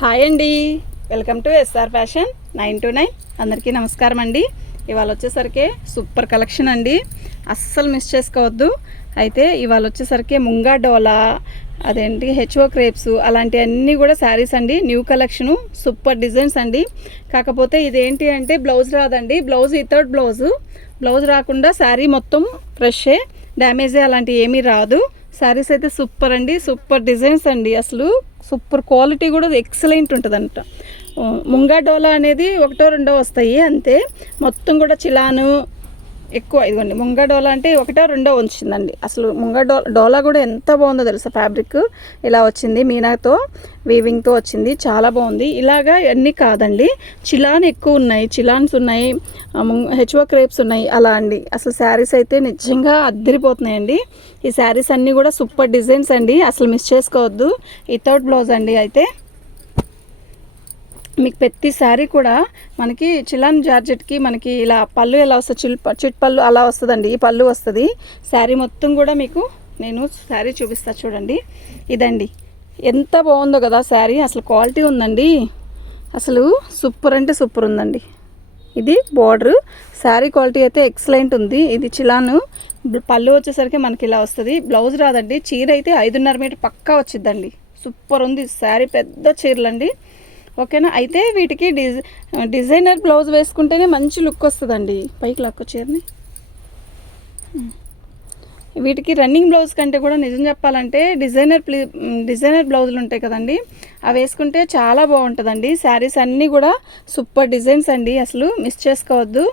Hi అండి, welcome to SR fashion 929. అందరికీ నమస్కారం అండి. ఇవాళ వచ్చేసరికి సూపర్ కలెక్షన్ అండి, అస్సలు మిస్ చేసుకోవద్దు. అయితే ఇవాళ వచ్చేసరికి ముంగా డోలా, అదేంటి హెచ్ఓ క్రేప్స్, అలాంటివన్నీ కూడా శారీస్ అండి. న్యూ కలెక్షను, సూపర్ డిజైన్స్ అండి. కాకపోతే ఇదేంటి అంటే బ్లౌజ్ రాదండి. బ్లౌజ్ వితౌట్ బ్లౌజ్ రాకుండా శారీ మొత్తం ఫ్రెషే, డ్యామేజే అలాంటివి ఏమీ రాదు. శారీస్ అయితే సూపర్ అండి, సూపర్ డిజైన్స్ అండి. అసలు సూపర్ క్వాలిటీ కూడా ఎక్సలెంట్ ఉంటుందంట. ముంగా డోలా అనేది ఒకటో రెండో వస్తాయి అంతే, మొత్తం కూడా చిలాను ఎక్కువ. ఇదిగోండి ముంగా డోలా అంటే ఒకటో రెండో వచ్చిందండి. అసలు ముంగా డోలా కూడా ఎంత బాగుందో తెలుసా. ఫ్యాబ్రిక్ ఇలా వచ్చింది, మీనాతో వీవింగ్తో వచ్చింది, చాలా బాగుంది. ఇలాగా అన్నీ కాదండి, చిలాన్ ఎక్కువ ఉన్నాయి, చిలాన్స్ ఉన్నాయి, హెచ్ఓ క్రేప్స్ ఉన్నాయి, అలా అండి. అసలు శారీస్ అయితే నిజంగా అద్దరిపోతున్నాయండి. ఈ శారీస్ అన్నీ కూడా సూపర్ డిజైన్స్ అండి, అసలు మిస్ చేసుకోవద్దు. వితౌట్ బ్లౌజ్ అండి. అయితే మీకు ప్రతి శారీ కూడా మనకి చిలాన్ జార్జెట్కి మనకి ఇలా పళ్ళు ఎలా వస్తుంది, చిట్ పళ్ళు అలా వస్తుందండి. ఈ పళ్ళు వస్తుంది. శారీ మొత్తం కూడా మీకు నేను శారీ చూపిస్తా చూడండి. ఇదండి, ఎంత బాగుందో కదా శారీ. అసలు క్వాలిటీ ఉందండి, అసలు సూపర్ అంటే సూపర్ ఉందండి. ఇది బార్డర్, శారీ క్వాలిటీ అయితే ఎక్సలెంట్ ఉంది. ఇది చిలాను, పళ్ళు వచ్చేసరికి మనకి ఇలా వస్తుంది. బ్లౌజ్ రాదండి. చీర అయితే 5.5 మీటర్ పక్కా వచ్చిద్దండి. సూపర్ ఉంది శారీ, పెద్ద చీరలండి. ఓకేనా. అయితే వీటికి డిజైనర్ బ్లౌజ్ వేసుకుంటేనే మంచి లుక్ వస్తుందండి. పైకి లాక్కో చీరని. వీటికి రన్నింగ్ బ్లౌజ్ కంటే కూడా నిజం చెప్పాలంటే డిజైనర్ బ్లౌజులు ఉంటాయి కదండి, అవి వేసుకుంటే చాలా బాగుంటుందండి. శారీస్ అన్నీ కూడా సూపర్ డిజైన్స్ అండి, అసలు మిస్ చేసుకోవద్దు.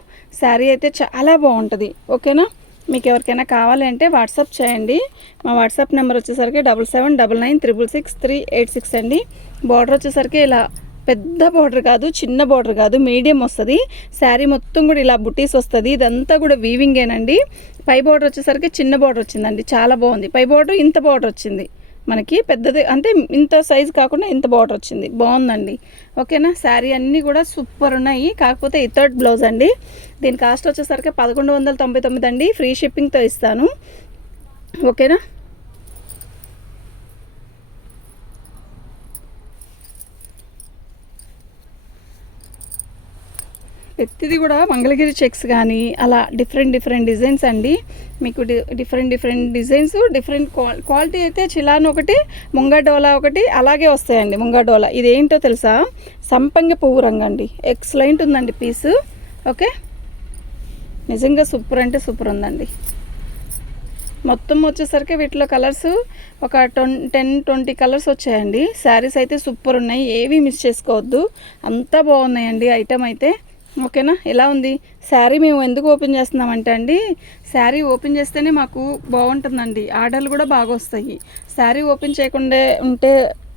శారీ అయితే చాలా బాగుంటుంది. ఓకేనా. మీకు ఎవరికైనా కావాలి అంటే వాట్సాప్ చేయండి. మా వాట్సాప్ నెంబర్ వచ్చేసరికి 7799666386 అండి. బార్డర్ వచ్చేసరికి ఇలా పెద్ద బార్డర్ కాదు, చిన్న బార్డర్ కాదు, మీడియం వస్తుంది. శారీ మొత్తం కూడా ఇలా బుటీస్ వస్తుంది. ఇదంతా కూడా వీవింగేనండి. పై బార్డర్ వచ్చేసరికి చిన్న బార్డర్ వచ్చిందండి, చాలా బాగుంది. పై బార్డర్ ఇంత బార్డర్ వచ్చింది మనకి, పెద్దది అంటే ఇంత సైజు కాకుండా ఇంత బార్డర్ వచ్చింది, బాగుందండి. ఓకేనా. శారీ అన్నీ కూడా సూపర్ ఉన్నాయి. కాకపోతే వితౌట్ బ్లౌజ్ అండి. దీని కాస్ట్ వచ్చేసరికి 1199 అండి, ఫ్రీ షిప్పింగ్తో ఇస్తాను. ఓకేనా. ప్రతిది కూడా మంగళగిరి చెక్స్ కానీ అలా డిఫరెంట్ డిజైన్స్ అండి. మీకు డిఫరెంట్ డిజైన్స్, డిఫరెంట్ క్వాలిటీ. అయితే చిలాన్ ఒకటి, ముంగా డోలా ఒకటి అలాగే వస్తాయండి. ముంగా డోలా ఇదేంటో తెలుసా, సంపంగి పువ్వు రంగు అండి. ఎక్సలెంట్ ఉందండి పీసు. ఓకే, నిజంగా సూపర్ అంటే సూపర్ ఉందండి. మొత్తం వచ్చేసరికి వీటిలో కలర్స్ ఒక 10-20 కలర్స్ వచ్చాయండి. శారీస్ అయితే సూపర్ ఉన్నాయి, ఏవి మిస్ చేసుకోవద్దు, అంతా బాగున్నాయండి ఐటమ్ అయితే. ఓకేనా. ఎలా ఉంది శారీ? మేము ఎందుకు ఓపెన్ చేస్తున్నామంటే అండి, శారీ ఓపెన్ చేస్తేనే మాకు బాగుంటుందండి, ఆర్డర్లు కూడా బాగా వస్తాయి. శారీ ఓపెన్ చేయకుండా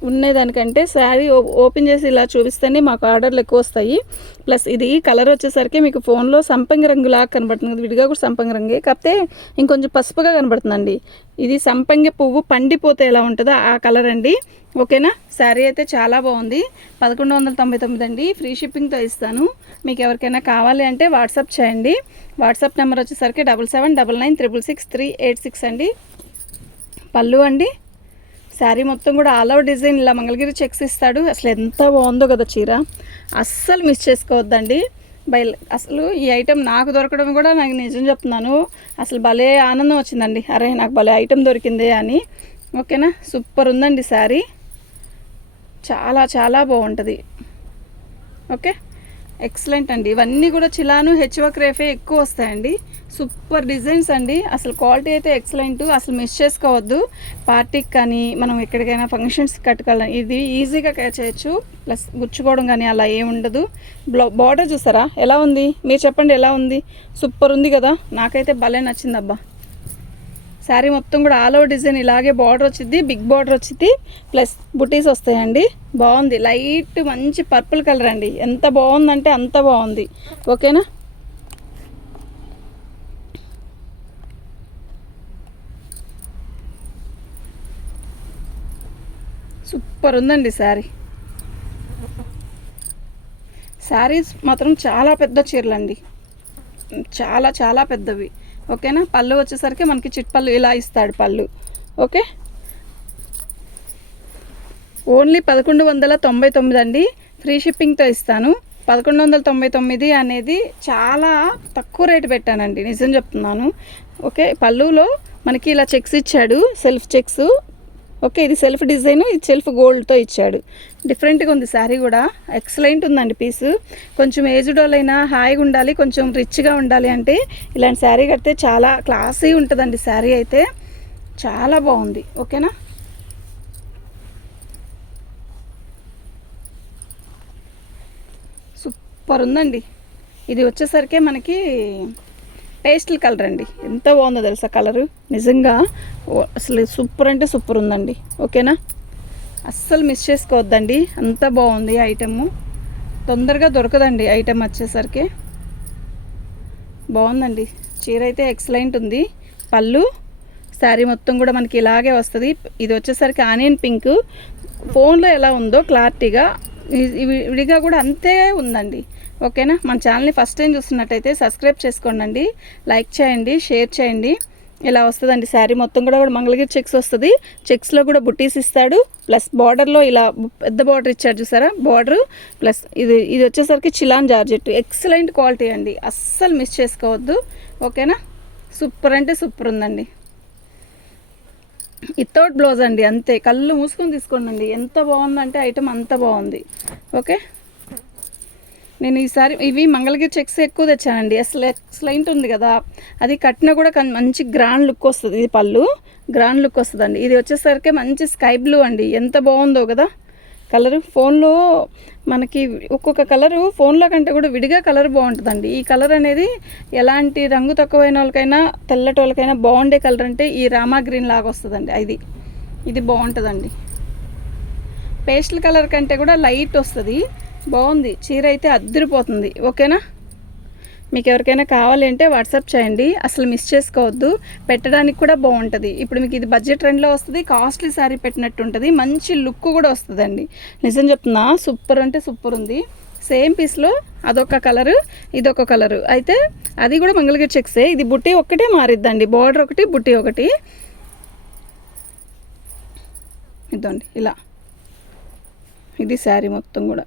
ఉండేదానికంటే శారీ ఓపెన్ చేసి ఇలా చూపిస్తేనే మాకు ఆర్డర్లు ఎక్కువ వస్తాయి. ప్లస్ ఇది కలర్ వచ్చేసరికి మీకు ఫోన్లో సంపంగి రంగులాగా కనబడుతుంది కదా, విడిగా కూడా సంపంగి రంగే, కాకపోతే ఇంకొంచెం పసుపుగా కనబడుతుందండి. ఇది సంపంగి పువ్వు పండిపోతే ఎలా ఉంటుందో ఆ కలర్ అండి. ఓకేనా. శారీ అయితే చాలా బాగుంది. 1199 అండి, ఫ్రీ షిప్పింగ్తో ఇస్తాను. మీకు ఎవరికైనా కావాలి అంటే వాట్సాప్ చేయండి. వాట్సాప్ నెంబర్ వచ్చేసరికి 7799666386 అండి. పళ్ళు అండి, శారీ మొత్తం కూడా ఆల్ ఓవర్ డిజైన్ ఇలా మంగళగిరి చెక్స్ ఇస్తాడు. అసలు ఎంత బాగుందో కదా చీర, అస్సలు మిస్ చేసుకోవద్దండి. అసలు ఈ ఐటెం నాకు దొరకడం కూడా నాకు నిజం చెప్తున్నాను, అసలు భలే ఆనందం వచ్చిందండి. అరే నాకు భలే ఐటెం దొరికిందే అని. ఓకేనా. సూపర్ ఉందండి శారీ, చాలా చాలా బాగుంటుంది. ఓకే, ఎక్సలెంట్ అండి. ఇవన్నీ కూడా చిలాను, హెచ్ఓ క్రేఫే ఎక్కువ వస్తాయండి. సూపర్ డిజైన్స్ అండి, అసలు క్వాలిటీ అయితే ఎక్సలెంట్, అసలు మిస్ చేసుకోవద్దు. పార్టీకి కానీ మనం ఎక్కడికైనా ఫంక్షన్స్ కట్టుకోవాలని ఇది ఈజీగా చేయొచ్చు. ప్లస్ గుచ్చుకోవడం కానీ అలా ఏమి ఉండదు. బార్డర్ చూసారా ఎలా ఉంది, మీరు చెప్పండి ఎలా ఉంది. సూపర్ ఉంది కదా, నాకైతే భలే నచ్చింది అబ్బా. శారీ మొత్తం కూడా ఆల్ ఓవర్ డిజైన్ ఇలాగే బార్డర్ వచ్చింది, బిగ్ బార్డర్ వచ్చింది, ప్లస్ బుటీస్ వస్తాయండి. బాగుంది, లైట్ మంచి పర్పుల్ కలర్ అండి, ఎంత బాగుందంటే అంత బాగుంది. ఓకేనా. సూపర్ ఉందండి శారీ. శారీస్ మాత్రం చాలా పెద్ద చీరలండి, చాలా చాలా పెద్దవి. ఓకేనా. పళ్ళు వచ్చేసరికి మనకి చిట్ పళ్ళు ఇలా ఇస్తాడు పళ్ళు. ఓకే, ఓన్లీ 1199 అండి, ఫ్రీ షిప్పింగ్తో ఇస్తాను. 1199 అనేది చాలా తక్కువ రేటు పెట్టానండి, నిజం చెప్తున్నాను. ఓకే, పళ్ళులో మనకి ఇలా చెక్స్ ఇచ్చాడు, సెల్ఫ్ చెక్స్. ఓకే, ఇది సెల్ఫ్ డిజైన్, ఇది సెల్ఫ్ గోల్డ్తో ఇచ్చాడు. డిఫరెంట్గా ఉంది శారీ కూడా, ఎక్సలెంట్ ఉందండి పీసు. కొంచెం ఏజ్డ్ వాళ్ళైనా హాయిగా ఉండాలి, కొంచెం రిచ్గా ఉండాలి అంటే ఇలాంటి శారీ కడితే చాలా క్లాసీ ఉంటుందండి. శారీ అయితే చాలా బాగుంది. ఓకేనా, సూపర్ ఉందండి. ఇది వచ్చేసరికి మనకి పేస్టల్ కలర్ అండి, ఎంత బాగుందో తెలుసా కలరు. నిజంగా అసలు సూపర్ అంటే సూపర్ ఉందండి. ఓకేనా, అస్సలు మిస్ చేసుకోవద్దండి, అంత బాగుంది ఐటెము. తొందరగా దొరకదండి ఐటెం వచ్చేసరికి. బాగుందండి, చీర అయితే ఎక్సలెంట్ ఉంది. పళ్ళు శారీ మొత్తం కూడా మనకి ఇలాగే వస్తుంది. ఇది వచ్చేసరికి ఆనియన్ పింక్, ఫోన్లో ఎలా ఉందో క్లారిటీగా విడిగా కూడా అంతే ఉందండి. ఓకేనా, మన ఛానల్ని ఫస్ట్ టైం చూస్తున్నట్టయితే సబ్స్క్రైబ్ చేసుకోండి, లైక్ చేయండి, షేర్ చేయండి. ఇలా వస్తుందండి శారీ మొత్తం కూడా మంగళగిరి చెక్స్ వస్తుంది. చెక్స్లో కూడా బుట్టీస్ ఇస్తాడు, ప్లస్ బార్డర్లో ఇలా పెద్ద బార్డర్ ఇచ్చాడు చూసారా, బార్డరు ప్లస్ ఇది వచ్చేసరికి చిలాన్ జార్జెట్. ఎక్సలెంట్ క్వాలిటీ అండి, అస్సలు మిస్ చేసుకోవద్దు. ఓకేనా, సూపర్ అంటే సూపర్ ఉందండి. వితౌట్ బ్లౌజ్ అండి, అంతే. కళ్ళు మూసుకొని తీసుకోండి, ఎంత బాగుందంటే ఐటమ్ అంత బాగుంది. ఓకే, నేను ఈసారి ఇవి మంగళగిరి చెక్స్ ఎక్కువ తెచ్చానండి. అసలు ఎక్సలెంట్ ఉంది కదా, అది కట్టినా కూడా మంచి గ్రాండ్ లుక్ వస్తుంది. ఇది పళ్ళు గ్రాండ్ లుక్ వస్తుందండి. ఇది వచ్చేసరికి మంచి స్కై బ్లూ అండి, ఎంత బాగుందో కదా కలరు. ఫోన్లో మనకి ఒక్కొక్క కలరు ఫోన్లో కంటే కూడా విడిగా కలర్ బాగుంటుందండి. ఈ కలర్ అనేది ఎలాంటి రంగు తక్కువైన వాళ్ళకైనా తెల్లటి వాళ్ళకైనా బాగుండే కలర్ అంటే ఈ రామా గ్రీన్ లాగా వస్తుందండి. ఇది బాగుంటుందండి. పేస్టల్ కలర్ కంటే కూడా లైట్ వస్తుంది, బాగుంది. చీర అయితే అద్దరిపోతుంది. ఓకేనా, మీకు ఎవరికైనా కావాలి అంటే వాట్సాప్ చేయండి, అసలు మిస్ చేసుకోవద్దు. పెట్టడానికి కూడా బాగుంటుంది. ఇప్పుడు మీకు ఇది బడ్జెట్ ట్రెండ్లో వస్తుంది, కాస్ట్లీ శారీ పెట్టినట్టు ఉంటుంది, మంచి లుక్ కూడా వస్తుందండి. నిజం చెప్తున్నా, సూపర్ అంటే సూపర్ ఉంది. సేమ్ పీస్లో అదొక కలరు, ఇదొక కలరు. అయితే అది కూడా మంగళగిరి చెక్సే. ఇది బుట్టి ఒక్కటే మారిద్దండి, బార్డర్ ఒకటి, బుట్టి ఒకటి. ఇదండి ఇలా, ఇది శారీ మొత్తం కూడా.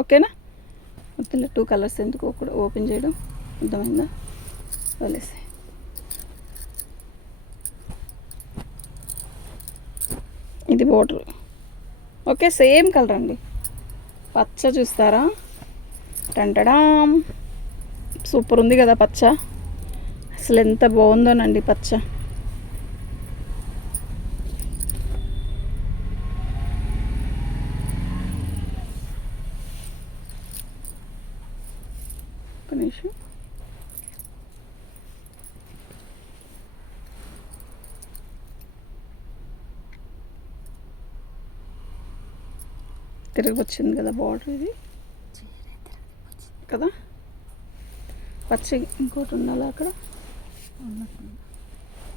ఓకేనా, మొత్తం 2 కలర్స్ ఎందుకు కూడా ఓపెన్ చేయడం, అర్థమైందా? వదిలేసి ఇది బోర్డర్. ఓకే, సేమ్ కలర్ అండి. పచ్చ చూస్తారా, టంటడాం, సూపర్ ఉంది కదా పచ్చ. అసలు ఎంత బాగుందోనండి పచ్చ. నిమిషం, తిరిగి వచ్చింది కదా బార్డర్, ఇది కదా పచ్చ. ఇంకోటి ఉండాలి అక్కడ,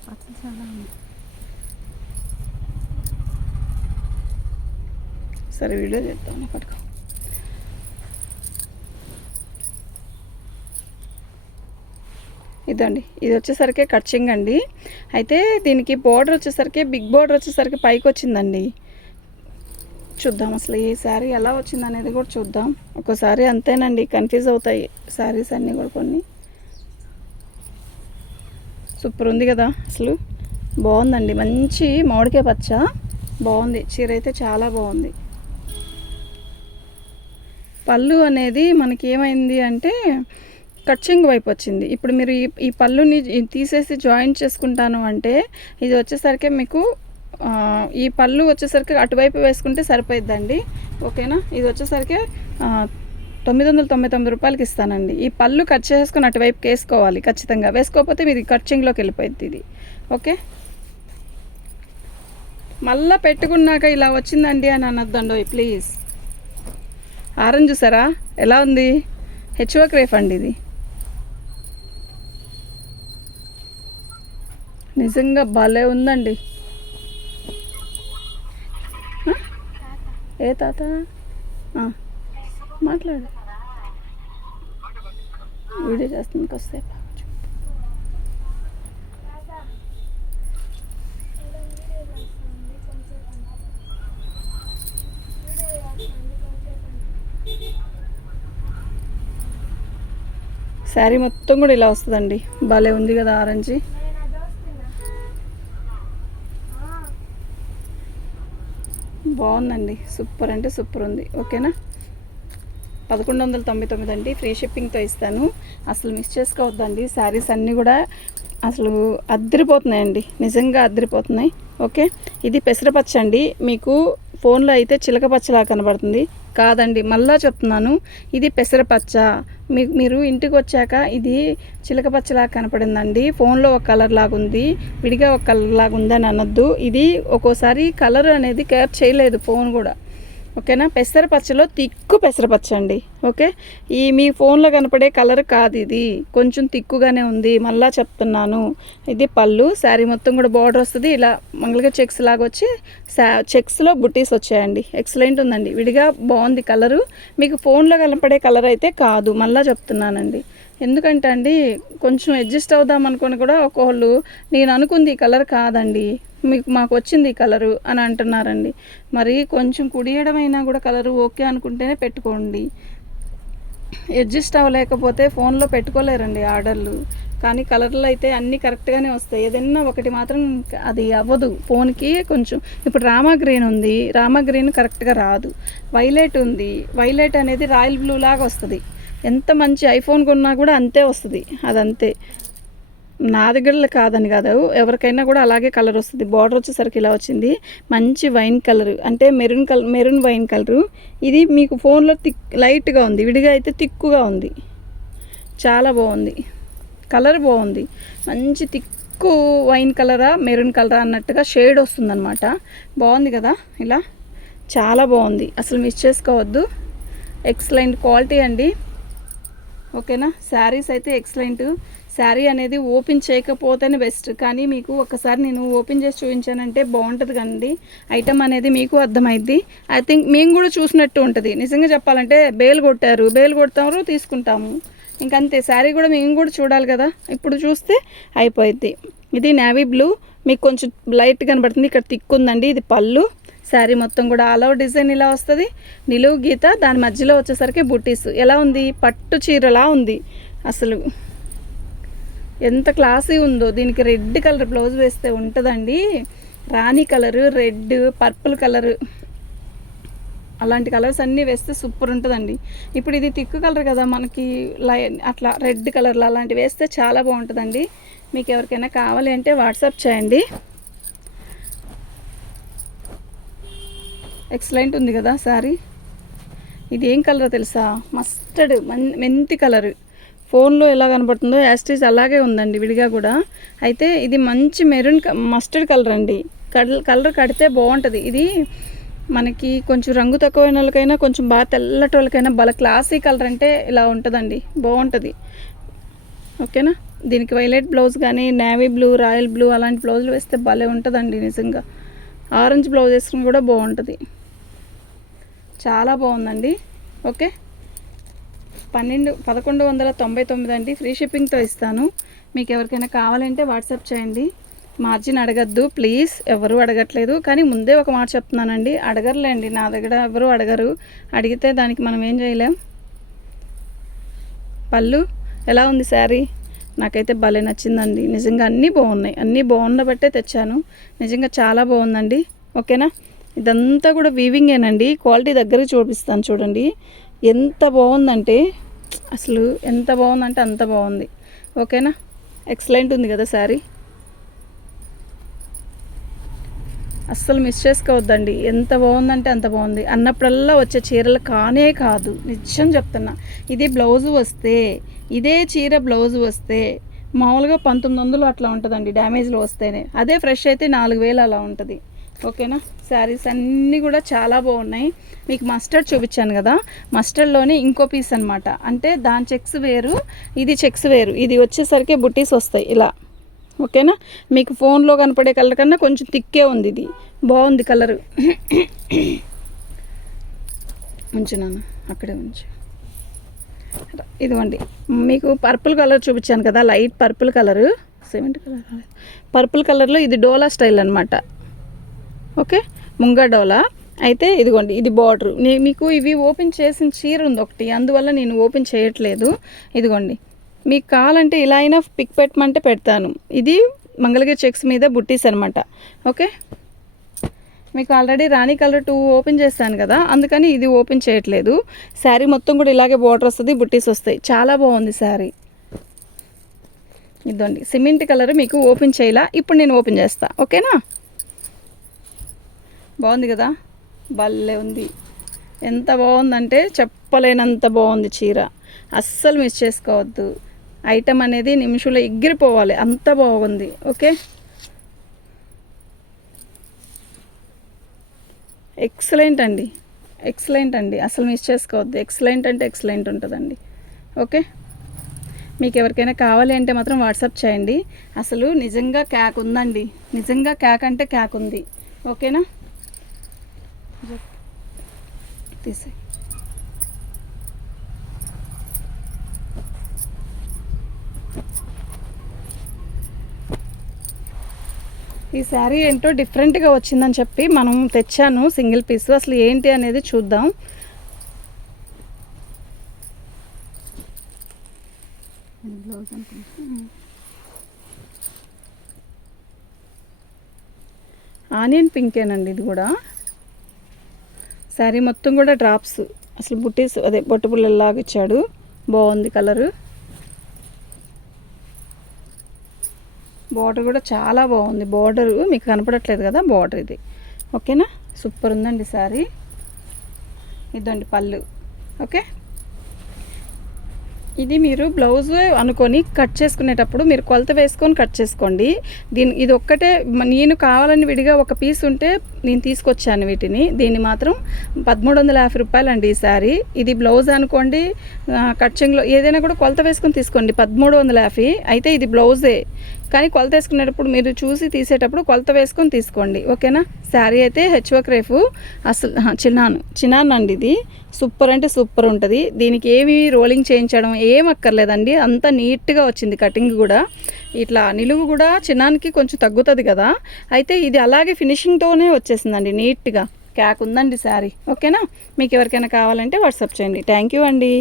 పచ్చ చాలా ఉంది. సరే వీడియో చేద్దాం పట్టుకో. ఇదండి, ఇది వచ్చేసరికి కట్చింగ్ అండి. అయితే దీనికి బార్డర్ వచ్చేసరికి బిగ్ బార్డర్ వచ్చేసరికి పైకి వచ్చిందండి. చూద్దాం అసలు ఈ శారీ ఎలా వచ్చింది అనేది కూడా చూద్దాం. ఒక్కోసారి అంతేనండి, కన్ఫ్యూజ్ అవుతాయి శారీస్ అన్నీ కూడా. కొన్ని సూపర్ ఉంది కదా, అసలు బాగుందండి. మంచి మామిడికాయ పచ్చ, బాగుంది. చీర అయితే చాలా బాగుంది. పళ్ళు అనేది మనకి ఏమైంది అంటే కట్చింగ్ వైపు వచ్చింది. ఇప్పుడు మీరు ఈ పళ్ళుని తీసేసి జాయిన్ చేసుకుంటాను అంటే ఇది వచ్చేసరికి మీకు ఈ పళ్ళు వచ్చేసరికి అటువైపు వేసుకుంటే సరిపోయిద్దండి. ఓకేనా, ఇది వచ్చేసరికి 999 రూపాయలకి ఇస్తానండి. ఈ పళ్ళు కట్ చేసుకుని అటువైపుకి వేసుకోవాలి ఖచ్చితంగా, వేసుకోకపోతే మీది కట్చింగ్లోకి వెళ్ళిపోయింది ఇది. ఓకే, మళ్ళీ పెట్టుకున్నాక ఇలా వచ్చిందండి అని అనొద్దండో ప్లీజ్. ఆరెంజ్ చూసారా ఎలా ఉంది, హెచ్ఓ క్రేఫ్ అండి ఇది. నిజంగా భలే ఉందండి. ఏ తాత మాట్లాడు, వీడియో చేస్తుంది కొద్దిసేపు. శారీ మొత్తం కూడా ఇలా వస్తుందండి. భలే ఉంది కదా ఆరెంజ్. బాగుందండి, సూపర్ అంటే సూపర్ ఉంది. ఓకేనా, 1199 అండి, ఫ్రీ షిప్పింగ్తో ఇస్తాను. అసలు మిస్ చేసుకోవద్దండి. శారీస్ అన్నీ కూడా అసలు అద్దరిపోతున్నాయండి, నిజంగా అద్దరిపోతున్నాయి. ఓకే, ఇది పెసరపచ్చ అండి. మీకు ఫోన్లో అయితే చిలక పచ్చలా కనబడుతుంది, కాదండి, మళ్ళా చెప్తున్నాను, ఇది పెసరపచ్చ. మీరు ఇంటికి వచ్చాక ఇది చిలక పచ్చలా కనపడిందండి. ఫోన్లో ఒక కలర్ లాగా ఉంది, విడిగా ఒక కలర్ లాగా ఉందని అనొద్దు. ఇది ఒక్కోసారి కలర్ అనేది క్యాప్ చేయలేదు ఫోన్ కూడా. ఓకేనా, పెసరపచ్చలో తిక్కు పెసరపచ్చ అండి. ఓకే, ఈ మీ ఫోన్లో కనపడే కలర్ కాదు, ఇది కొంచెం తిక్కుగానే ఉంది. మళ్ళా చెప్తున్నాను, ఇది పళ్ళు. శారీ మొత్తం కూడా బార్డర్ వస్తుంది, ఇలా మంగళగా చెక్స్ లాగా వచ్చి చెక్స్లో బుట్టీస్ వచ్చాయండి. ఎక్సలెంట్ ఉందండి, విడిగా బాగుంది కలరు. మీకు ఫోన్లో కనపడే కలర్ అయితే కాదు, మళ్ళా చెప్తున్నానండి. ఎందుకంటే అండి కొంచెం అడ్జస్ట్ అవుదాం అనుకుని కూడా ఒకళ్ళు నేను అనుకుంది ఈ కలర్ కాదండి, మాకు వచ్చింది ఈ కలరు అని అంటున్నారండి. మరి కొంచెం కుడియడమైనా కూడా కలరు ఓకే అనుకుంటేనే పెట్టుకోండి. అడ్జస్ట్ అవ్వలేకపోతే ఫోన్లో పెట్టుకోలేరండి ఆర్డర్లు. కానీ కలర్లు అయితే అన్నీ కరెక్ట్గానే వస్తాయి, ఏదైనా ఒకటి మాత్రం అది అవ్వదు ఫోన్కి. కొంచెం ఇప్పుడు రామా గ్రీన్ ఉంది, రామా గ్రీన్ కరెక్ట్గా రాదు. వైలెట్ ఉంది, వైలెట్ అనేది రాయల్ బ్లూ లాగా వస్తుంది. ఎంత మంచి ఐఫోన్ కొన్నా కూడా అంతే వస్తుంది, అదంతే. నా దగ్గర కాదని కాదు, ఎవరికైనా కూడా అలాగే కలర్ వస్తుంది. బార్డర్ వచ్చేసరికి ఇలా వచ్చింది, మంచి వైన్ కలర్, అంటే మెరూన్ వైన్ కలరు. ఇది మీకు ఫోన్లో లైట్గా ఉంది, విడిగా అయితే తిక్కుగా ఉంది. చాలా బాగుంది, కలర్ బాగుంది, మంచి తిక్కు వైన్ కలరా మెరూన్ కలరా అన్నట్టుగా షేడ్ వస్తుందన్నమాట. బాగుంది కదా, ఇలా చాలా బాగుంది, అసలు మిస్ చేసుకోవద్దు. ఎక్సలెంట్ క్వాలిటీ అండి. ఓకేనా, శారీస్ అయితే ఎక్సలెంట్. శారీ అనేది ఓపెన్ చేయకపోతేనే బెస్ట్, కానీ మీకు ఒకసారి నేను ఓపెన్ చేసి చూపించానంటే బాగుంటుంది కండి. ఐటమ్ అనేది మీకు అర్థమైద్ది. ఐ థింక్ మేము కూడా చూసినట్టు ఉంటుంది. నిజంగా చెప్పాలంటే బేలు కొడతారు తీసుకుంటాము, ఇంకంతే. శారీ కూడా మేము కూడా చూడాలి కదా, ఇప్పుడు చూస్తే అయిపోయింది. ఇది నేవీ బ్లూ, మీకు కొంచెం లైట్ కనబడుతుంది, ఇక్కడ తిక్కుందండి. ఇది పళ్ళు. శారీ మొత్తం కూడా ఆల్ ఓవర్ డిజైన్ ఇలా వస్తుంది, నిలువు గీత, దాని మధ్యలో వచ్చేసరికి బుట్టీస్. ఎలా ఉంది, పట్టు చీరలా ఉంది. అసలు ఎంత క్లాసీ ఉందో. దీనికి రెడ్ కలర్ బ్లౌజ్ వేస్తే ఉంటుందండి, రాణి కలరు, రెడ్, పర్పుల్ కలరు, అలాంటి కలర్స్ అన్నీ వేస్తే సూపర్ ఉంటుందండి. ఇప్పుడు ఇది తిక్కు కలర్ కదా మనకి, అట్లా రెడ్ కలర్లో అలాంటివి వేస్తే చాలా బాగుంటుందండి. మీకు ఎవరికైనా కావాలి అంటే వాట్సాప్ చేయండి. ఎక్సలెంట్ ఉంది కదా శారీ. ఇది ఏం కలర్ తెలుసా, మస్టర్డ్ మెంతి కలర్. ఫోన్లో ఎలా కనబడుతుందో యాస్టీజ్ అలాగే ఉందండి విడిగా కూడా. అయితే ఇది మంచి మెరూన్ మస్టర్డ్ కలర్ అండి. కలర్ కడితే బాగుంటుంది. ఇది మనకి కొంచెం రంగు తక్కువైన వాళ్ళకైనా, కొంచెం బాగా తెల్లటి వాళ్ళకైనా బాగా క్లాసీ కలర్ అంటే ఇలా ఉంటుందండి, బాగుంటుంది. ఓకేనా, దీనికి వైలెట్ బ్లౌజ్ కానీ, నేవీ బ్లూ, రాయల్ బ్లూ అలాంటి బ్లౌజులు వేస్తే భలే ఉంటుందండి నిజంగా. ఆరెంజ్ బ్లౌజ్ వేసుకుని కూడా బాగుంటుంది, చాలా బాగుందండి. ఓకే, 1199 అండి, ఫ్రీ షిప్పింగ్తో ఇస్తాను. మీకు ఎవరికైనా కావాలంటే వాట్సాప్ చేయండి. మార్జిన్ అడగద్దు ప్లీజ్, ఎవరు అడగట్లేదు. కానీ ముందే ఒక మాట చెప్తున్నానండి, అడగరులేండి, నా దగ్గర ఎవరు అడగరు. అడిగితే దానికి మనం ఏం చేయలేం. పళ్ళు ఎలా ఉంది శారీ, నాకైతే భలే నచ్చిందండి నిజంగా. అన్నీ బాగున్నాయి, అన్నీ బాగుండబట్టే తెచ్చాను. నిజంగా చాలా బాగుందండి. ఓకేనా, ఇదంతా కూడా వీవింగేనండి. క్వాలిటీ దగ్గరికి చూపిస్తాను చూడండి, ఎంత బాగుందంటే అసలు, ఎంత బాగుందంటే అంత బాగుంది. ఓకేనా, ఎక్సలెంట్ ఉంది కదా శారీ, అస్సలు మిస్ చేసుకోవద్దండి. ఎంత బాగుందంటే అంత బాగుంది. అన్నప్పుడల్లా వచ్చే చీరలు కానే కాదు, నిజం చెప్తున్నా. ఇది బ్లౌజు వస్తే, ఇదే చీర బ్లౌజు వస్తే మామూలుగా 1900 అట్లా ఉంటుందండి డ్యామేజ్లో వస్తేనే. అదే ఫ్రెష్ అయితే 4000 అలా ఉంటుంది. ఓకేనా, శారీస్ అన్నీ కూడా చాలా బాగున్నాయి. మీకు మస్టర్డ్ చూపించాను కదా, మస్టర్డ్లోనే ఇంకో పీస్ అనమాట. అంటే దాని చెక్స్ వేరు, ఇది చెక్స్ వేరు. ఇది వచ్చేసరికి బుట్టీస్ వస్తాయి ఇలా. ఓకేనా, మీకు ఫోన్లో కనపడే కలర్ కన్నా కొంచెం తిక్కే ఉంది. ఇది బాగుంది కలరు. ఉంచు నాన్న, అక్కడే ఉంచు. ఇదిగోండి, మీకు పర్పుల్ కలర్ చూపించాను కదా, light purple colour, cement colour, purple కలర్లో ఇది డోలా స్టైల్ అనమాట. ఓకే, ముంగా డోలా. అయితే ఇదిగోండి, ఇది బార్డర్. మీకు ఇవి ఓపెన్ చేసిన చీర ఉంది ఒకటి, అందువల్ల నేను ఓపెన్ చేయట్లేదు. ఇదిగోండి, మీకు కావాలంటే ఇలా అయినా పిక్ పెట్టమంటే పెడతాను. ఇది మంగళగిరి చెక్స్ మీద బుట్టీస్ అనమాట. ఓకే, మీకు ఆల్రెడీ రాణి కలర్ 2 ఓపెన్ చేస్తాను కదా, అందుకని ఇది ఓపెన్ చేయట్లేదు. శారీ మొత్తం కూడా ఇలాగే బార్డర్ వస్తుంది, బుట్టీస్ వస్తాయి. చాలా బాగుంది శారీ. ఇదండి సిమెంట్ కలర్, మీకు ఓపెన్ చేయాల. ఇప్పుడు నేను ఓపెన్ చేస్తా. ఓకేనా, బాగుంది కదా, భలే ఉంది. ఎంత బాగుందంటే చెప్పలేనంత బాగుంది చీర. అస్సలు మిస్ చేసుకోవద్దు. ఐటమ్ అనేది నిమిషంలో ఎగిరిపోవాలి, అంత బాగుంది. ఓకే, ఎక్సలెంట్ అండి, ఎక్సలెంట్ అండి, అసలు మిస్ చేసుకోవద్దు. ఎక్సలెంట్ అంటే ఎక్సలెంట్ ఉంటుందండి. ఓకే, మీకు ఎవరికైనా కావాలి అంటే మాత్రం వాట్సాప్ చేయండి. అసలు నిజంగా క్యాక్ ఉందండి, నిజంగా క్యాక్ అంటే క్యాక్ ఉంది. ఓకేనా, తీసే. ఈ శారీ ఏంటో డిఫరెంట్గా వచ్చిందని చెప్పి మనం తెచ్చాను సింగిల్ పీస్. అసలు ఏంటి అనేది చూద్దాం. ఆనియన్ పింకేనండి ఇది కూడా. శారీ మొత్తం కూడా డ్రాప్స్, అసలు బుట్టీస్ అదే బొట్టు పుల్లలాగా ఇచ్చాడు. బాగుంది కలరు. బార్డర్ కూడా చాలా బాగుంది. బార్డర్ మీకు కనపడట్లేదు కదా, బార్డర్ ఇది. ఓకేనా, సూపర్ ఉందండి శారీ. ఇదండి పళ్ళు. ఓకే, ఇది మీరు బ్లౌజ్ అనుకొని కట్ చేసుకునేటప్పుడు మీరు కొలత వేసుకొని కట్ చేసుకోండి. ఇది ఒక్కటే నేను కావాలని విడిగా ఒక పీస్ ఉంటే నేను తీసుకొచ్చాను వీటిని. దీన్ని మాత్రం 1350 రూపాయలు అండి ఈ శారీ. ఇది బ్లౌజ్ అనుకోండి, కట్చింగ్లో ఏదైనా కూడా కొలత వేసుకొని తీసుకోండి. 1350 అయితే ఇది బ్లౌజే, కానీ కొలత వేసుకునేటప్పుడు మీరు చూసి తీసేటప్పుడు కొలత వేసుకొని తీసుకోండి. ఓకేనా, శారీ అయితే హెచ్వర్క్ రేఫు, అసలు చిన్నాన్ అండి. ఇది సూపర్ అంటే సూపర్ ఉంటుంది. దీనికి ఏమి రోలింగ్ చేయించడం ఏం అక్కర్లేదండి, అంత నీట్గా వచ్చింది. కటింగ్ కూడా ఇట్లా నిలువు కూడా చిన్నానికి కొంచెం తగ్గుతుంది కదా, అయితే ఇది అలాగే ఫినిషింగ్తోనే వచ్చేసిందండి నీట్గా. క్యాక్ ఉందండి శారీ. ఓకేనా, మీకు ఎవరికైనా కావాలంటే వాట్సాప్ చేయండి. థ్యాంక్ యూ అండి.